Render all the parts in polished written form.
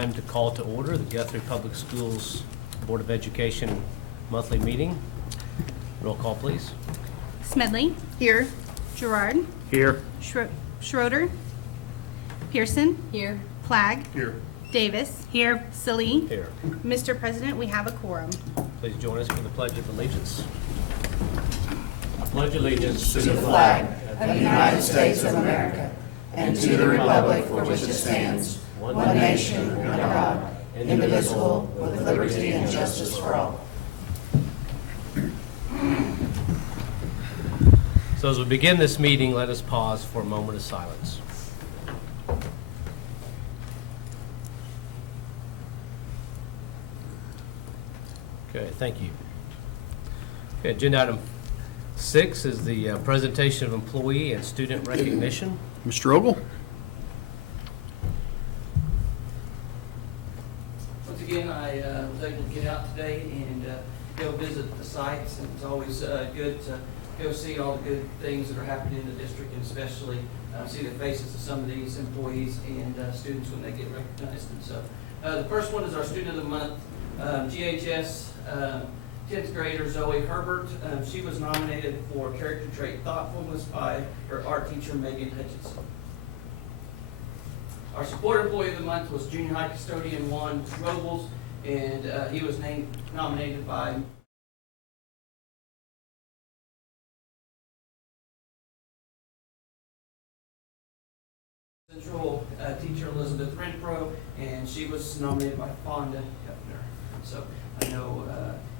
time to call to order the Guthrie Public Schools Board of Education monthly meeting. Roll call, please. Smedley. Here. Gerard. Here. Schroeder. Pearson. Here. Plagg. Here. Davis. Here. Salee. Here. Mr. President, we have a quorum. Please join us for the Pledge of Allegiance. I pledge allegiance To the flag of the United States of America and to the republic for which it stands, one nation, under God, indivisible, with liberty and justice for all. So as we begin this meeting, let us pause for a moment of silence. Okay, thank you. Okay, agenda item 6 is the presentation of employee and student recognition. Mr. Ogle? Once again, I was able to get out today and go visit the sites, and it's always good to go see all the good things that are happening in the district, and especially see the faces of some of these employees and students when they get recognized. And so the first one is our Student of the Month, GHS 10th grader Zoe Herbert. She was nominated for character trait thoughtfulness by her art teacher Megan Hutchinson. Our support employee of the month was junior high custodian Juan Robles, and he was nominated by Central teacher Elizabeth Renfro, and she was nominated by Fonda Hefner. So I know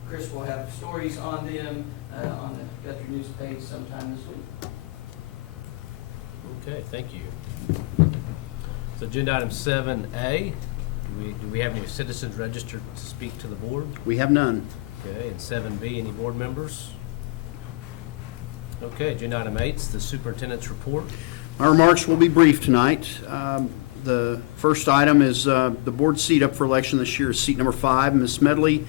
Chris will have stories on them on the Guthrie News page sometime this week. Okay, thank you. So agenda item 7A, do we have any citizens registered to speak to the board? We have none. Okay, and 7B, any board members? Okay, agenda item 8 is the superintendent's report. My remarks will be brief tonight. The first item is the board seat up for election this year is seat number 5. Ms. Smedley,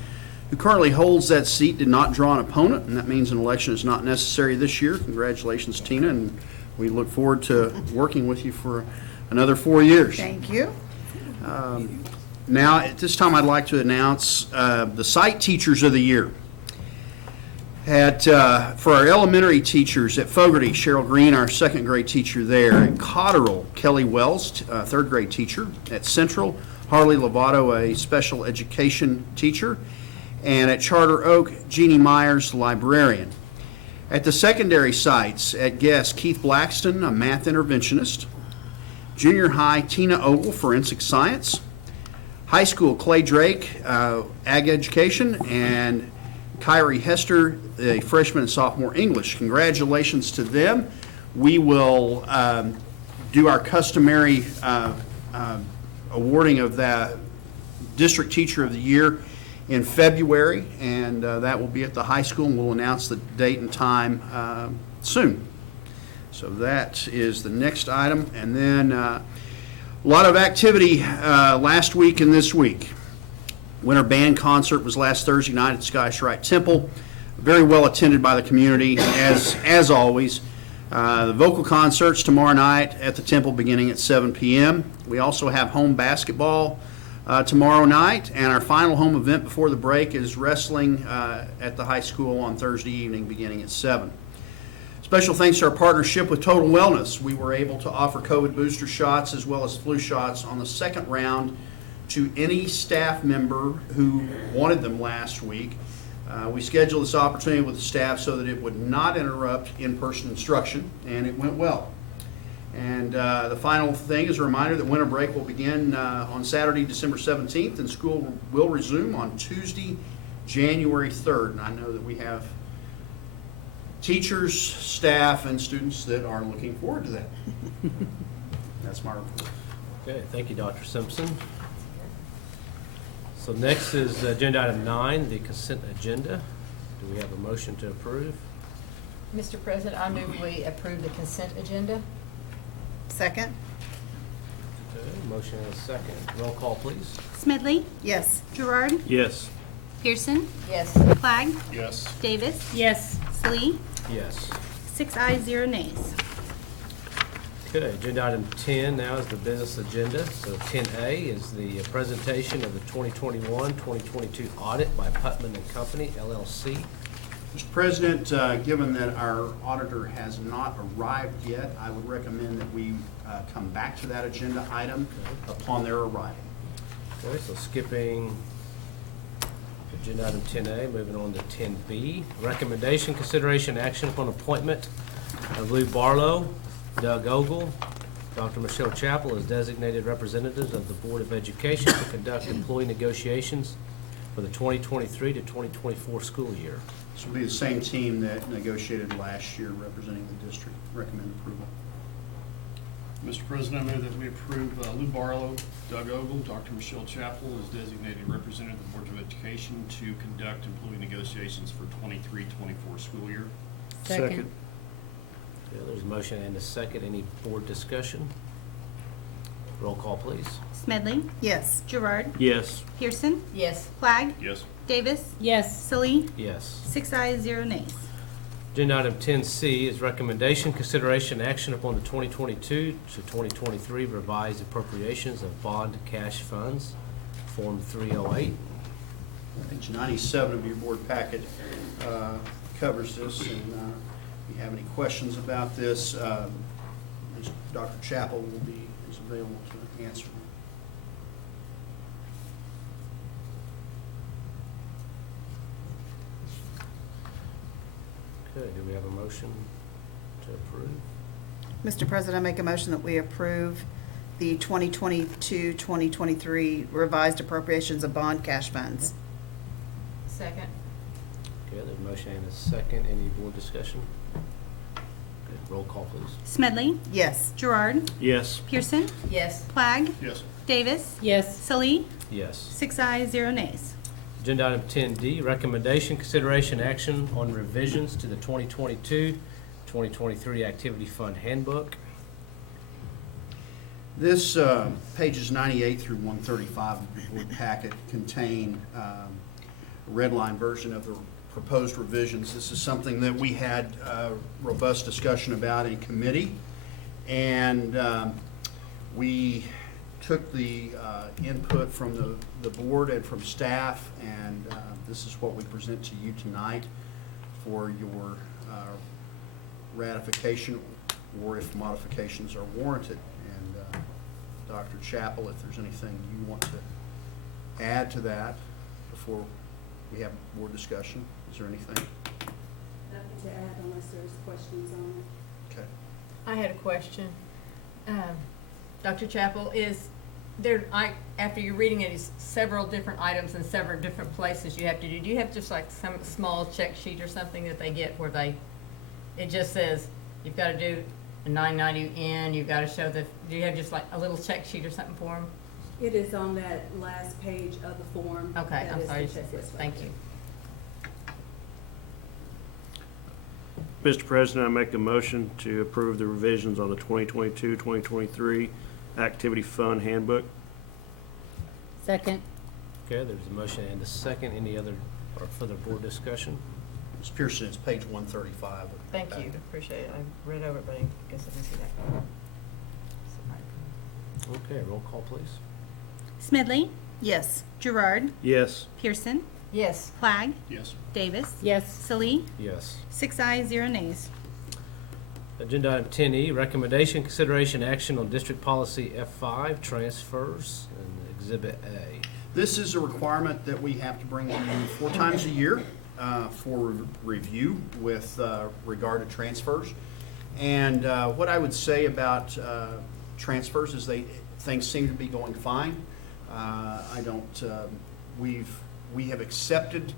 who currently holds that seat, did not draw an opponent, and that means an election is not necessary this year. Congratulations, Tina, and we look forward to working with you for another 4 years. Thank you. Now, at this time, I'd like to announce the site teachers of the year. For our elementary teachers at Fogarty, Cheryl Green, our second grade teacher there. At Cotterill, Kelly Wells, third grade teacher. At Central, Harley Lovato, a special education teacher. And at Charter Oak, Jeannie Myers, librarian. At the secondary sites, at Guest, Keith Blackston, a math interventionist. Junior high, Tina Ogle, forensic science. High school, Clay Drake, ag education. And Kyrie Hester, a freshman and sophomore English. Congratulations to them. We will do our customary awarding of the District Teacher of the Year in February, and that will be at the high school, and we'll announce the date and time soon. So that is the next item. And then a lot of activity last week and this week. Winter Band Concert was last Thursday night at Sky Shrike Temple. Very well attended by the community, as always. The vocal concerts tomorrow night at the Temple beginning at 7 p.m. We also have home basketball tomorrow night, and our final home event before the break is wrestling at the high school on Thursday evening beginning at 7. Special thanks to our partnership with Total Wellness. We were able to offer COVID booster shots as well as flu shots on the second round to any staff member who wanted them last week. We scheduled this opportunity with the staff so that it would not interrupt in-person instruction, and it went well. And the final thing is a reminder that winter break will begin on Saturday, December 17th, and school will resume on Tuesday, January 3rd. And I know that we have teachers, staff, and students that are looking forward to that. That's my report. Okay, thank you, Dr. Simpson. So next is agenda item 9, the consent agenda. Do we have a motion to approve? Mr. President, I move we approve the consent agenda. Second? Okay, motion and a second. Roll call, please. Smedley. Yes. Gerard. Yes. Pearson. Yes. Plagg. Yes. Davis. Yes. Salee. Yes. 6 ayes, 0 nays. Okay, agenda item 10 now is the business agenda. So 10A is the presentation of the 2021-2022 audit by Putman and Company, LLC. Mr. President, given that our auditor has not arrived yet, I would recommend that we come back to that agenda item upon their arrival. Okay, so skipping agenda item 10A, moving on to 10B. Recommendation, consideration, action upon appointment of Lou Barlow, Doug Ogle, Dr. Michelle Chappell as designated representatives of the Board of Education to conduct employee negotiations for the 2023 to 2024 school year. This will be the same team that negotiated last year representing the district. Recommend approval. Mr. President, I move that we approve Lou Barlow, Doug Ogle, Dr. Michelle Chappell as designated representative of the Board of Education to conduct employee negotiations for 23-24 school year. Second. Okay, there's a motion and a second. Any board discussion? Roll call, please. Smedley? Yes. Gerard? Yes. Pearson? Yes. Flagg? Yes. Davis? Yes. Salee? Yes. 6 ayes, 0 nays. Agenda item 10C is recommendation, consideration, action upon the 2022 to 2023 revised appropriations of bond cash funds, Form 308. Page 97 of your board packet covers this, and if you have any questions about this, Dr. Chappell is available to answer them. Okay, do we have a motion to approve? Mr. President, I make a motion that we approve the 2022-2023 revised appropriations of bond cash funds. Second. Okay, there's a motion and a second. Any board discussion? Okay, roll call, please. Smedley? Yes. Gerard? Yes. Pearson? Yes. Flagg? Yes. Davis? Yes. Salee? Yes. 6 ayes, 0 nays. Agenda item 10D, recommendation, consideration, action on revisions to the 2022-2023 Activity Fund Handbook. This, pages 98 through 135 of the board packet contain a red line version of the proposed revisions. This is something that we had robust discussion about in committee, and we took the input from the board and from staff, and this is what we present to you tonight for your ratification, or if modifications are warranted. And Dr. Chappell, if there's anything you want to add to that before we have board discussion, is there anything? Nothing to add unless there's questions on it. Okay. I had a question. Dr. Chappell, is there, after you're reading it, is several different items in several different places you have to do? Do you have just like some small check sheet or something that they get where it just says, you've got to do a 990N, you've got to show do you have just like a little check sheet or something for them? It is on that last page of the form. Okay, That I'm is the sorry. checklist right Thank there. you. Mr. President, I make a motion to approve the revisions on the 2022-2023 Activity Fund Handbook. Second. Okay, there's a motion and a second. Any other or further board discussion? Ms. Pearson, it's page 135. of the Thank you, packet. appreciate it. I read over it, but I guess I didn't see that. Okay, roll call, please. Smedley? Yes. Gerard? Yes. Pearson? Yes. Flagg? Yes. Davis? Yes. Salee? Yes. 6 ayes, 0 nays. Agenda item 10E, recommendation, consideration, action on district policy F5 transfers and Exhibit A. This is a requirement that we have to bring to you 4 times a year for review with regard to transfers. And what I would say about transfers is things seem to be going fine. We have accepted,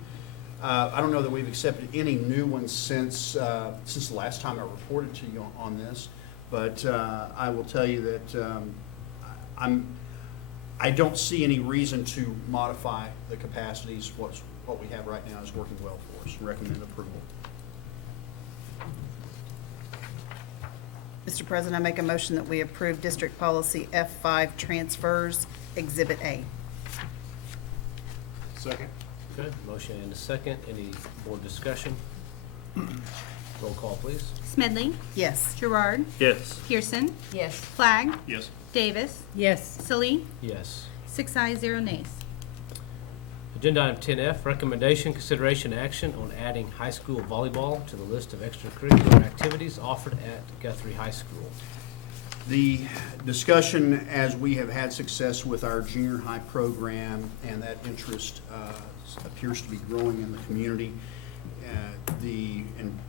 I don't know that we've accepted any new ones since the last time I reported to you on this, but I will tell you that I don't see any reason to modify the capacities. What we have right now is working well for us. Recommend approval. Mr. President, I make a motion that we approve District Policy F5 transfers, Exhibit A. Second. Okay, motion and a second. Any board discussion? Roll call, please. Smedley? Yes. Gerard? Yes. Pearson? Yes. Flagg? Yes. Davis? Yes. Salee? Yes. 6 ayes, 0 nays. Agenda item 10F, recommendation, consideration, action on adding high school volleyball to the list of extracurricular activities offered at Guthrie High School. The discussion, as we have had success with our junior high program, and that interest appears to be growing in the community. And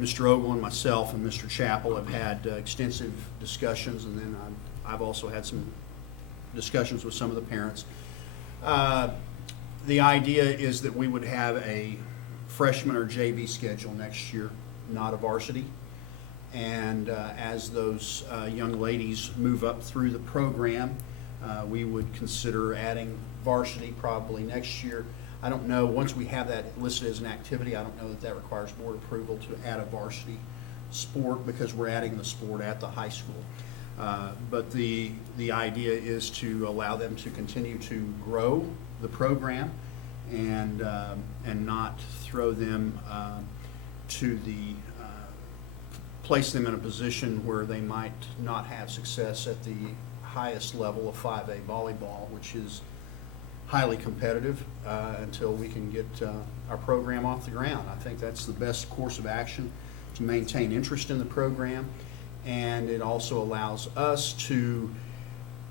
Mr. Ogle and myself and Mr. Chappell have had extensive discussions, and then I've also had some discussions with some of the parents. The idea is that we would have a freshman or JV schedule next year, not a varsity. And as those young ladies move up through the program, we would consider adding varsity probably next year. I don't know, once we have that listed as an activity, I don't know that that requires board approval to add a varsity sport because we're adding the sport at the high school. But the idea is to allow them to continue to grow the program and not throw them to the place them in a position where they might not have success at the highest level of 5A volleyball, which is highly competitive until we can get our program off the ground. I think that's the best course of action to maintain interest in the program, and it also allows us to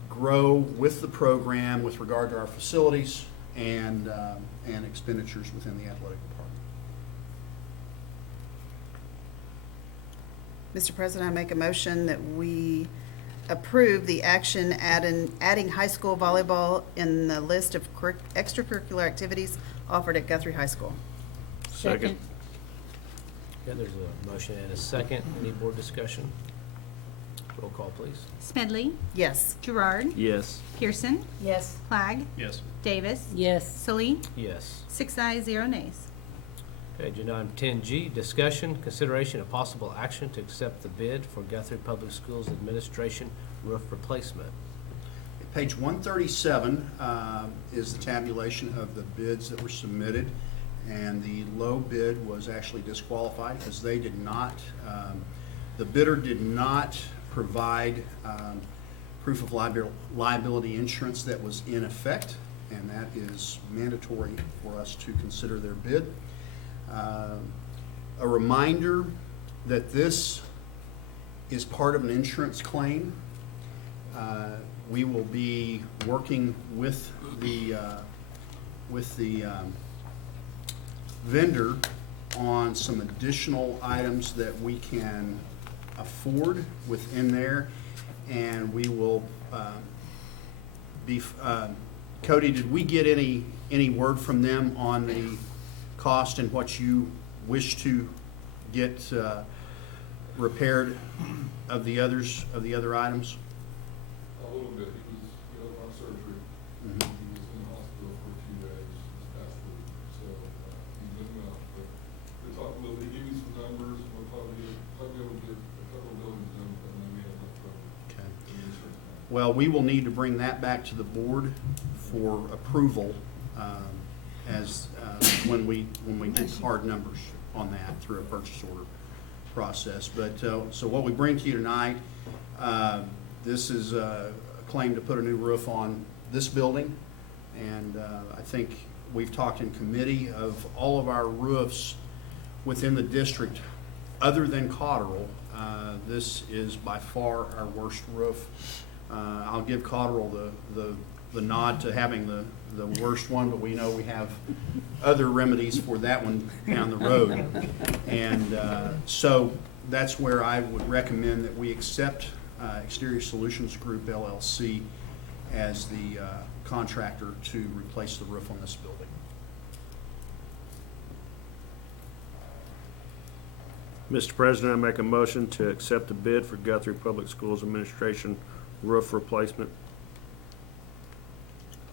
grow with the program with regard to our facilities and expenditures within the athletic department. Mr. President, I make a motion that we approve the action adding high school volleyball in the list of extracurricular activities offered at Guthrie High School. Second. Okay, there's a motion and a second. Any board discussion? Roll call, please. Smedley? Yes. Gerard? Yes. Pearson? Yes. Flagg? Yes. Davis? Yes. Salee? Yes. 6 ayes, 0 nays. Okay, agenda item 10G, discussion, consideration, of possible action to accept the bid for Guthrie Public Schools Administration roof replacement. Page 137 is the tabulation of the bids that were submitted, and the low bid was actually disqualified because they did not, the bidder did not provide proof of liability insurance that was in effect, and that is mandatory for us to consider their bid. A reminder that this is part of an insurance claim. We will be working with the vendor on some additional items that we can afford within there, and we will be, Cody, did we get any word from them on the cost and what you wish to get repaired of the other items? A little bit. He was on surgery. Mhm. He was in the hospital for 2 days this past week, so he's been well. But we talked a little bit. He gave me some numbers. We'll probably be able to get a couple of buildings done, but then we have left over. Okay. in the insurance company. Well, we will need to bring that back to the board for approval when we get hard numbers on that through a purchase order process. But so what we bring to you tonight, this is a claim to put a new roof on this building, and I think we've talked in committee of all of our roofs within the district, other than Cotterell. This is by far our worst roof. I'll give Cotterell the nod to having the worst one, but we know we have other remedies for that one down the road. And so that's where I would recommend that we accept Exterior Solutions Group LLC as the contractor to replace the roof on this building. Mr. President, I make a motion to accept the bid for Guthrie Public Schools Administration roof replacement.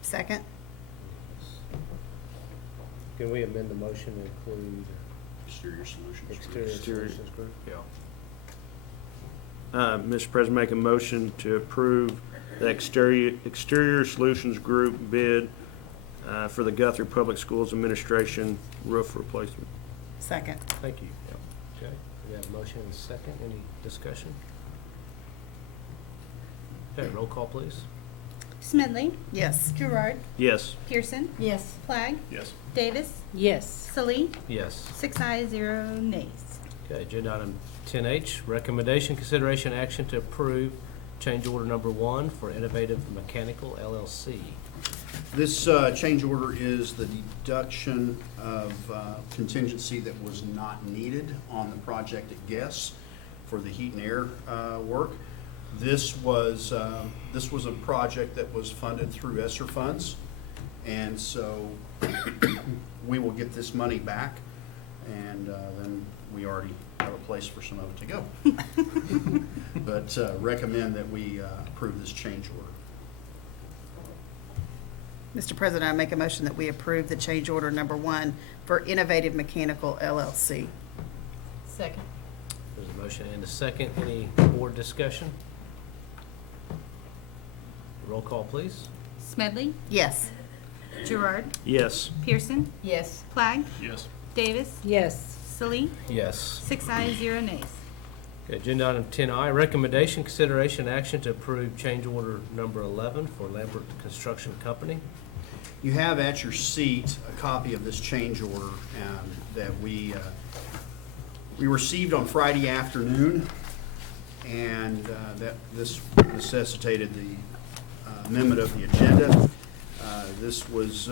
Second. Can we amend the motion to include Exterior Solutions Group. Exterior Solutions Group? Mr. President, make a motion to approve the Exterior Solutions Group bid for the Guthrie Public Schools Administration roof replacement. Second. Thank you. Okay. We have a motion and a second. Any discussion? Okay, roll call, please. Smedley? Yes. Gerard? Yes. Pearson? Yes. Flagg? Yes. Davis? Yes. Salee? Yes. 6 ayes, 0 nays. Okay, agenda item 10H, recommendation, consideration, action to approve change order number 1 for Innovative Mechanical LLC. This change order is the deduction of contingency that was not needed on the project at Guess for the heat and air work. This was a project that was funded through ESSER funds, and so we will get this money back, and then we already have a place for some of it to go. But recommend that we approve this change order. Mr. President, I make a motion that we approve the change order number 1 for Innovative Mechanical LLC. Second. There's a motion and a second. Any board discussion? Roll call, please. Smedley? Yes. Gerard? Yes. Pearson? Yes. Flagg? Yes. Davis? Yes. Salee? Yes. 6 ayes, 0 nays. Okay, agenda item 10I, recommendation, consideration, action to approve change order number 11 for Lambert Construction Company. You have at your seat a copy of this change order that we received on Friday afternoon, and that this necessitated the amendment of the agenda. This was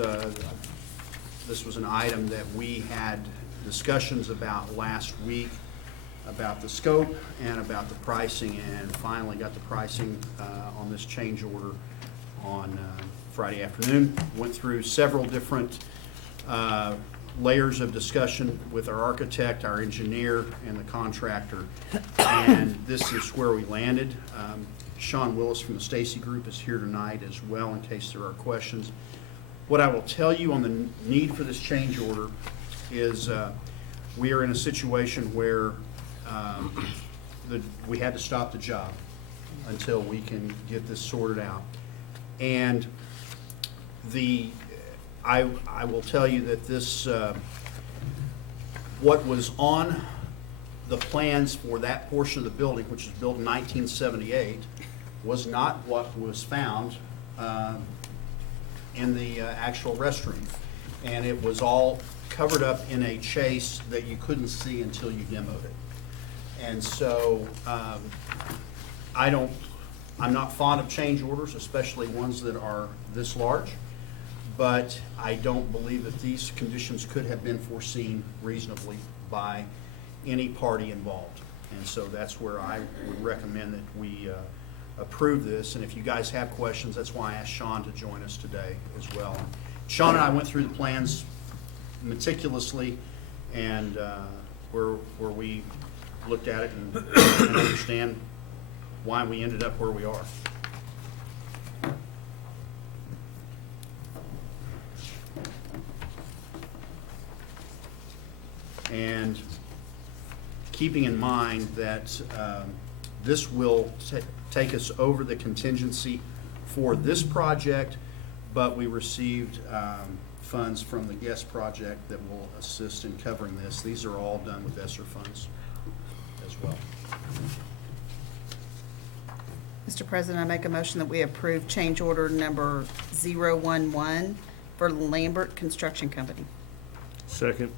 an item that we had discussions about last week, about the scope and about the pricing, and finally got the pricing on this change order on Friday afternoon. Went through several different layers of discussion with our architect, our engineer, and the contractor, and this is where we landed. Sean Willis from the Stacy Group is here tonight as well in case there are questions. What I will tell you on the need for this change order is we are in a situation where we had to stop the job until we can get this sorted out. And I will tell you that this, what was on the plans for that portion of the building, which was built in 1978, was not what was found in the actual restroom. And it was all covered up in a chase that you couldn't see until you demoed it. And so I'm not fond of change orders, especially ones that are this large, but I don't believe that these conditions could have been foreseen reasonably by any party involved. And so that's where I would recommend that we approve this. And if you guys have questions, that's why I asked Sean to join us today as well. Sean and I went through the plans meticulously, and where we looked at it and understand why we ended up where we are. And keeping in mind that this will take us over the contingency for this project, but we received funds from the Guest project that will assist in covering this. These are all done with ESSER funds as well. Mr. President, I make a motion that we approve change order number 011 for Lambert Construction Company. Second.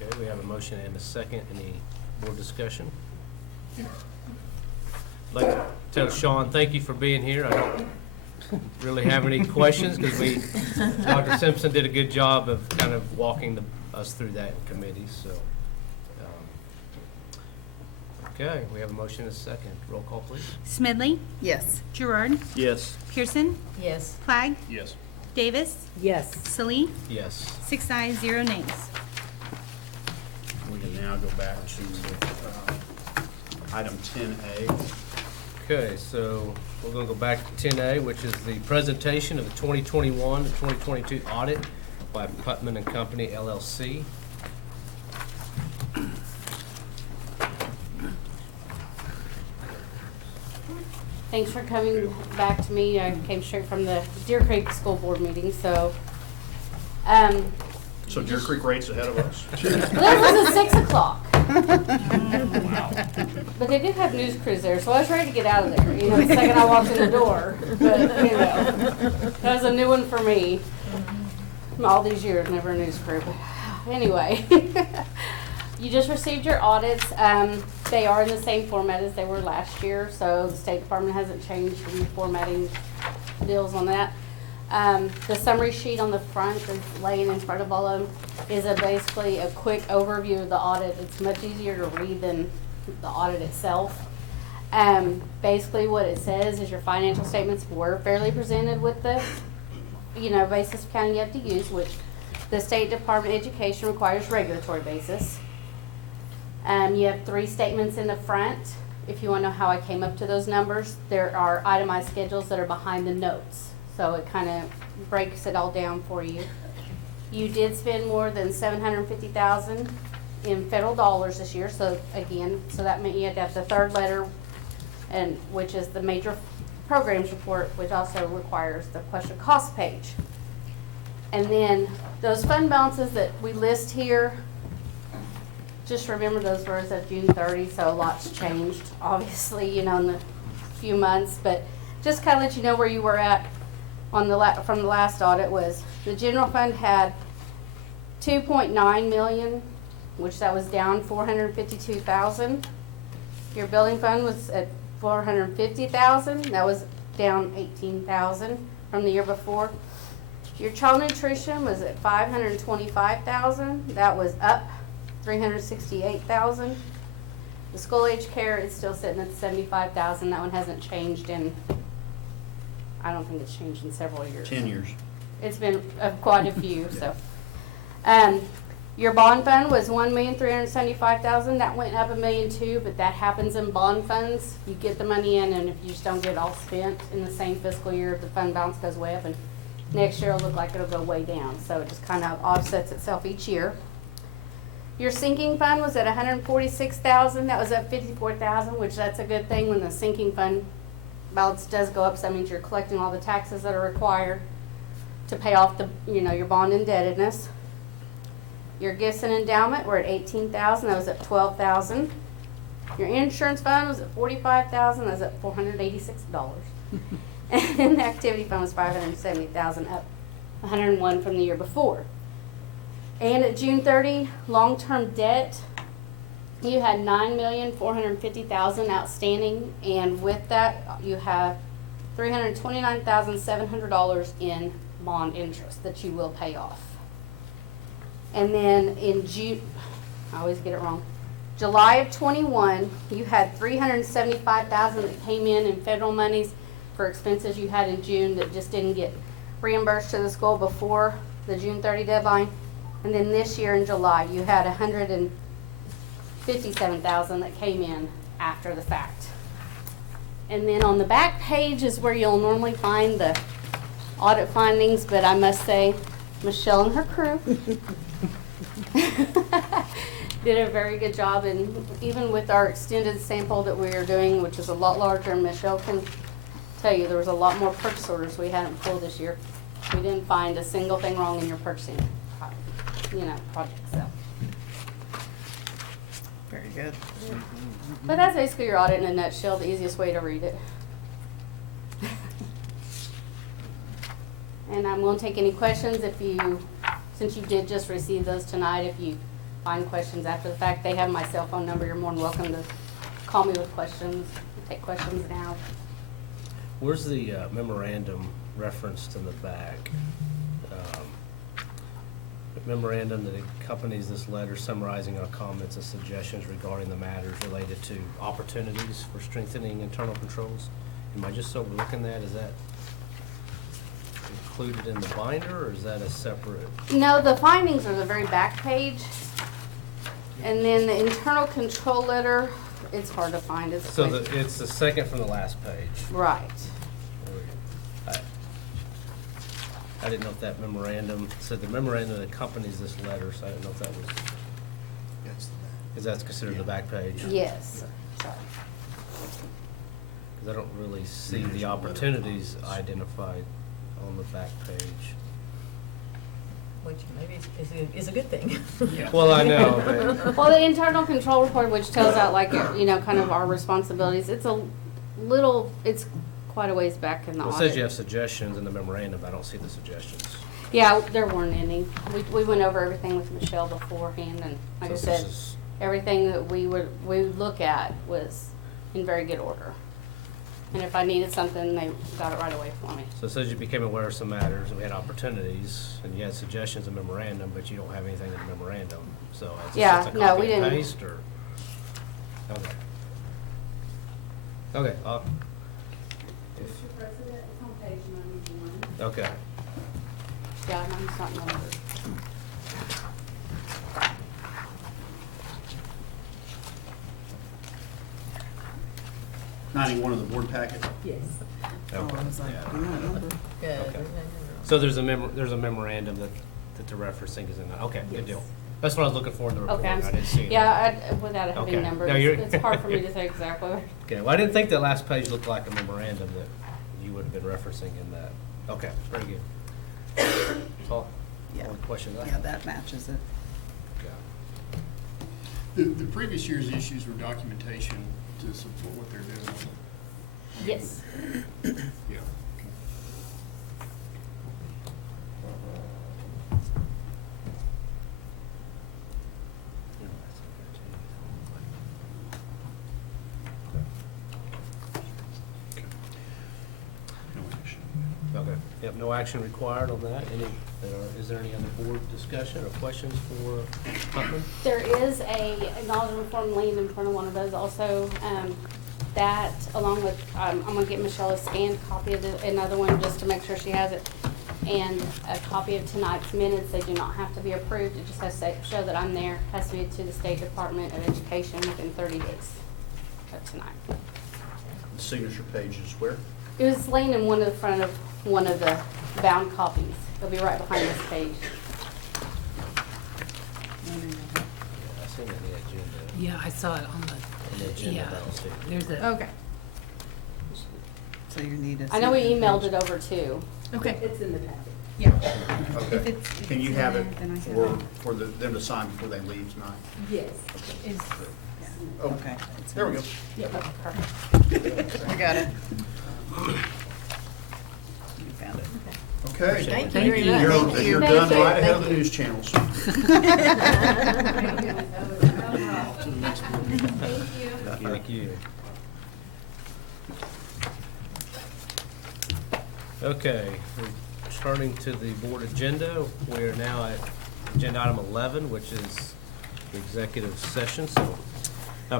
Okay, we have a motion and a second. Any board discussion? I'd like to tell Sean, thank you for being here. I don't really have any questions because Dr. Simpson did a good job of kind of walking us through that in committee, so. Okay, we have a motion and a second. Roll call, please. Smedley? Yes. Gerard? Yes. Pearson? Yes. Flagg? Yes. Davis? Yes. Salee? Yes. 6 ayes, 0 nays. We can now go back to item 10A. Okay, so we're going to go back to 10A, which is the presentation of the 2021 to 2022 audit by Putman and Company LLC. Thanks for coming back to me. I came straight from the Deer Creek School Board meeting, so. So Deer Creek rate's ahead of us. But that was at 6 o'clock. But they did have news crews there, so I was ready to get out of there, you know, the second I walked in the door. But, you know, that was a new one for me. All these years, never a news crew, but anyway. You just received your audits. They are in the same format as they were last year, so the State Department hasn't changed any formatting deals on that. The summary sheet on the front that's laying in front of all of them is basically a quick overview of the audit. It's much easier to read than the audit itself. Basically what it says is your financial statements were fairly presented with the, you know, basis of accounting you have to use, which the State Department of Education requires regulatory basis. You have 3 statements in the front. If you want to know how I came up to those numbers, there are itemized schedules that are behind the notes. So it kind of breaks it all down for you. You did spend more than $750,000 in federal dollars this year. So again, so that meant you had to have the third letter, and which is the major programs report, which also requires the question cost page. And then those fund balances that we list here, just remember those were as of June 30, so a lot's changed, obviously, you know, in the few months. But just kind of let you know where you were at on the from the last audit was the general fund had $2.9 million, which that was down $452,000. Your building fund was at $450,000. That was down $18,000 from the year before. Your child nutrition was at $525,000. That was up $368,000. The school age care is still sitting at $75,000. That one hasn't changed in, I don't think it's changed in several years. 10 years. It's been quite a few, so. Your bond fund was $1,375,000. That went up $1.2 million, but that happens in bond funds. You get the money in, and if you just don't get it all spent in the same fiscal year, the fund balance goes way up, and next year it'll look like it'll go way down. So it just kind of offsets itself each year. Your sinking fund was at $146,000. That was up $54,000, which that's a good thing when the sinking fund balance does go up. So that means you're collecting all the taxes that are required to pay off the, you know, your bond indebtedness. Your gifts and endowment were at $18,000. That was up $12,000. Your insurance fund was at $45,000. That was up $486. And then the activity fund was $570,000, up $101 from the year before. And at June 30, long-term debt, you had $9,450,000 outstanding, and with that, you have $329,700 in bond interest that you will pay off. And then in June, I always get it wrong, July of 21, you had $375,000 that came in federal monies for expenses you had in June that just didn't get reimbursed to the school before the June 30 deadline. And then this year in July, you had $157,000 that came in after the fact. And then on the back page is where you'll normally find the audit findings, but I must say, Michelle and her crew did a very good job, and even with our extended sample that we are doing, which is a lot larger, and Michelle can tell you there was a lot more purchase orders we hadn't pulled this year. We didn't find a single thing wrong in your purchasing, project, so. Very good. But that's basically your audit in a nutshell, the easiest way to read it. And I'm going to take any questions since you did just receive those tonight, if you find questions after the fact. They have my cell phone number. You're more than welcome to call me with questions, take questions now. Where's the memorandum referenced in the back? Memorandum that accompanies this letter summarizing our comments and suggestions regarding the matters related to opportunities for strengthening internal controls. Am I just overlooking that? Is that included in the binder, or is that a separate? No, the findings are the very back page. And then the internal control letter, it's hard to find. It's So it's the second from the last page. right. I didn't know if that memorandum, so the memorandum that accompanies this letter, so I didn't know if that was, That's the back. is that considered the back page? Yes. Sorry. Because I don't really see the opportunities identified on the back page. which maybe is a good thing. Well, I know, but Well, the internal control report, which tells out like, you know, kind of our responsibilities, it's quite a ways back in the it audit. says you have suggestions in the memorandum, but I don't see the suggestions. Yeah, there weren't any. We went over everything with Michelle beforehand, and like I So said, this is- everything that we would look at was in very good order. And if I needed something, they got it right away for me. So it says you became aware of some matters, and we had opportunities, and you had suggestions in memorandum, but you don't have anything in the memorandum, so is this Yeah, just a no, copy we and didn't. paste, or? Okay. Okay, Mr. President, it's on page 91. okay. Yeah, mine's not numbered. 91 of the board packet. Yes. Okay, yeah. Good. Okay. So there's a memorandum that they're referencing is in that, okay, good deal. That's what I was looking for in the report, Okay, I didn't see it. yeah, without it Okay. having numbers, No, you're- it's hard for me to say exactly. Okay, well, I didn't think that last page looked like a memorandum that you would have been referencing in that. Okay, very good. That's all, Yeah. all the questions I Yeah, have. that matches it. Okay. The previous year's issues were documentation to support what they're doing. Yes. Yeah. No action. Okay, yep, no action required on that. Is there any other board discussion or questions for Putman? There is a acknowledgement form laying in front of one of those also. That, along with, I'm gonna get Michelle a scanned copy of another one just to make sure she has it. And a copy of tonight's minutes. They do not have to be approved. It just has to show that I'm there. Has to be to the State Department of Education within 30 days of tonight. The signature page is where? It was laying in one of the front of one of the bound copies. It'll be right behind this page. Yeah, I seen it in the agenda. Yeah, I saw it on On the the, agenda, yeah, but I don't see it. there's a, Okay. So you need a. I know we signature emailed page. it over too. Okay. It's in the packet. Yeah. Okay. Can you have it then I can- for them to sign before they leave tonight? Yes. Is, Oh, Okay. there we go. Perfect. I got it. You found it. Okay. thank you Thank very you. much. You're, you're Thank done you. right ahead of the Thank you. news channels. To the next board meeting. Thank you. Okay, returning to the board agenda, we are now at agenda item 11, which is the executive session. So,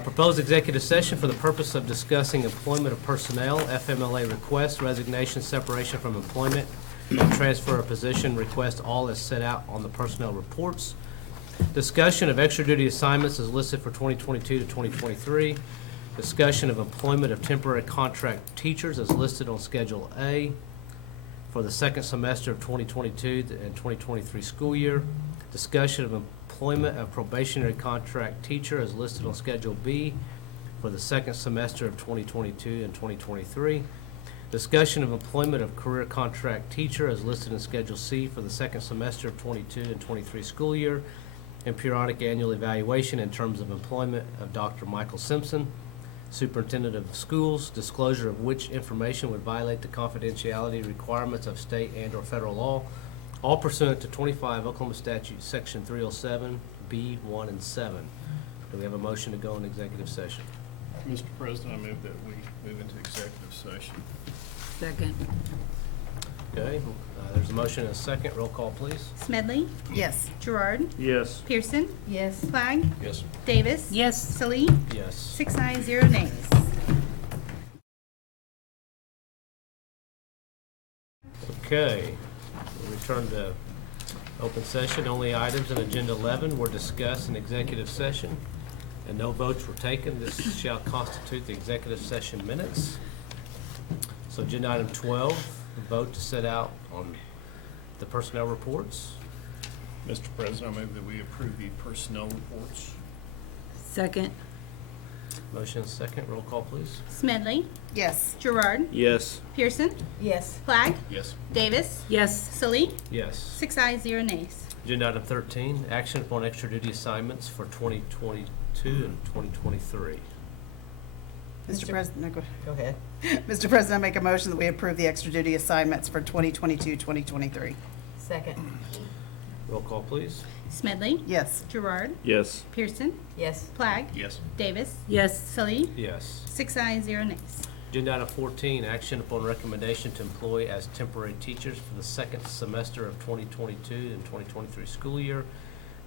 proposed executive session for the purpose of discussing employment of personnel, FMLA request, resignation, separation from employment, and transfer of position request, all as set out on the personnel reports. Discussion of extra duty assignments is listed for 2022 to 2023. Discussion of employment of temporary contract teachers is listed on Schedule A for the second semester of 2022 and 2023 school year. Discussion of employment of probationary contract teacher is listed on Schedule B for the second semester of 2022 and 2023. Discussion of employment of career contract teacher is listed in Schedule C for the second semester of 22 and 23 school year. And periodic annual evaluation in terms of employment of Dr. Michael Simpson, Superintendent of Schools, disclosure of which information would violate the confidentiality requirements of state and/or federal law, all pursuant to 25 Oklahoma Statute, Section 307, B, 1, and 7. Do we have a motion to go in executive session? Mr. President, I move that we move into executive session. second. Okay, there's a motion and a second. Roll call, please. Smedley? Yes. Gerard? Yes. Pearson? yes. Clag? Yes. Davis? Yes. Salee? Yes. 6 ayes, 0 nays. Okay, we return to open session. Only items in Agenda 11 were discussed in executive session, and no votes were taken. This shall constitute the executive session minutes. So agenda item 12, vote to set out on the personnel reports. Mr. President, I move that we approve the personnel reports. Second. Motion and second. Roll call, please. Smedley, Yes. Gerard, Yes. Pearson, Yes. Flagg, Yes. Davis, Yes. Sully, Yes. 6 ayes, 0 nays. Agenda item 13, action upon extra duty assignments for 2022 and 2023. Mr. President, no, Go ahead. Mr. President, I make a motion that we approve the extra duty assignments for 2022, 2023. Second. Roll call, please. Smedley, Yes. Gerard, Yes. Pearson, Yes. Flagg, Yes. Davis, Yes. Sully, Yes. 6 ayes, 0 nays. Agenda item 14, action upon recommendation to employ as temporary teachers for the second semester of 2022 and 2023 school year.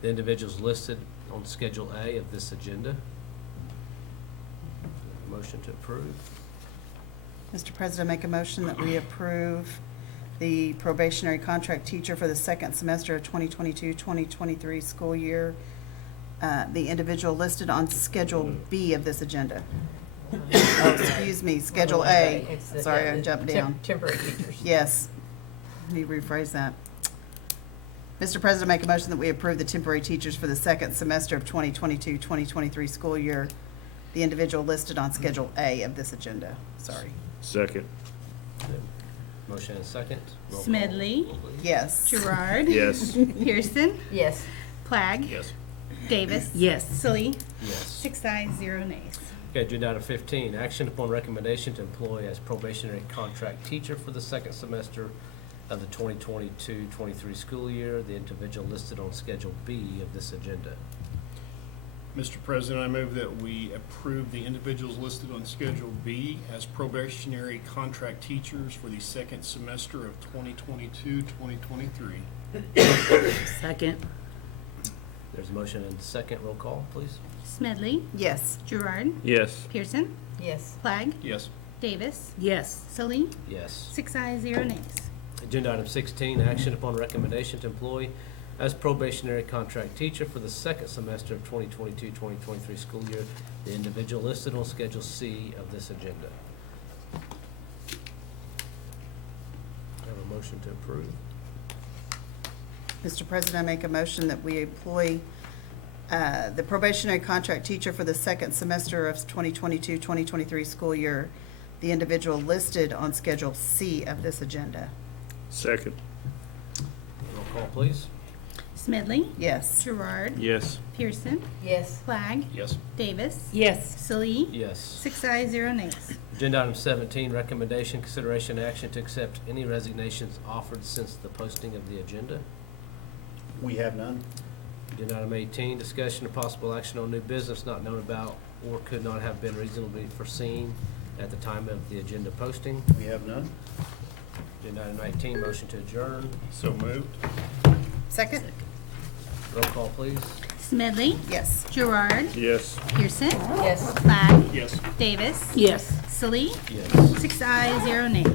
The individuals listed on Schedule A of this agenda. Motion to approve. Mr. President, I make a motion that we approve the probationary contract teacher for the second semester of 2022, 2023 school year. The individual listed on Schedule B of this agenda. Oh, excuse me, Schedule A. It's the- Sorry, yeah, I the jumped temp- down. Temporary teachers. Yes. Let me rephrase that. Mr. President, I make a motion that we approve the temporary teachers for the second semester of 2022, 2023 school year. The individual listed on Schedule A of this agenda. Sorry. Second. Motion and second. Roll call, Smedley. please. Yes. Gerard, Yes. Pearson, Yes. Flagg, Yes. Davis, Yes. Sully, Yes. 6 ayes, 0 nays. Okay, agenda item 15, action upon recommendation to employ as probationary contract teacher for the second semester of the 2022-23 school year. The individual listed on Schedule B of this agenda. Mr. President, I move that we approve the individuals listed on Schedule B as probationary contract teachers for the second semester of 2022-2023. Second. There's a motion and second. Roll call, please. Smedley, Yes. Gerard, Yes. Pearson, Yes. Flagg, Yes. Davis, Yes. Sully, Yes. 6 ayes, 0 nays. Agenda item 16, action upon recommendation to employ as probationary contract teacher for the second semester of 2022-2023 school year. The individual listed on Schedule C of this agenda. I have a motion to approve. Mr. President, I make a motion that we employ the probationary contract teacher for the second semester of 2022, 2023 school year. The individual listed on Schedule C of this agenda. Second. Roll call, please. Smedley, Yes. Gerard, Yes. Pearson, Yes. Flagg, Yes. Davis, Yes. Sully, Yes. 6 ayes, 0 nays. Agenda item 17, recommendation, consideration, action to accept any resignations offered since the posting of the agenda. We have none. Agenda item 18, discussion of possible action on new business not known about or could not have been reasonably foreseen at the time of the agenda posting. We have none. Agenda item 19, motion to adjourn. So moved. Second? Roll call, please. Smedley, Yes. Gerard, Yes. Pearson, Yes. Flagg, Yes. Davis, Yes. Sully, Yes. 6 ayes, 0 nays.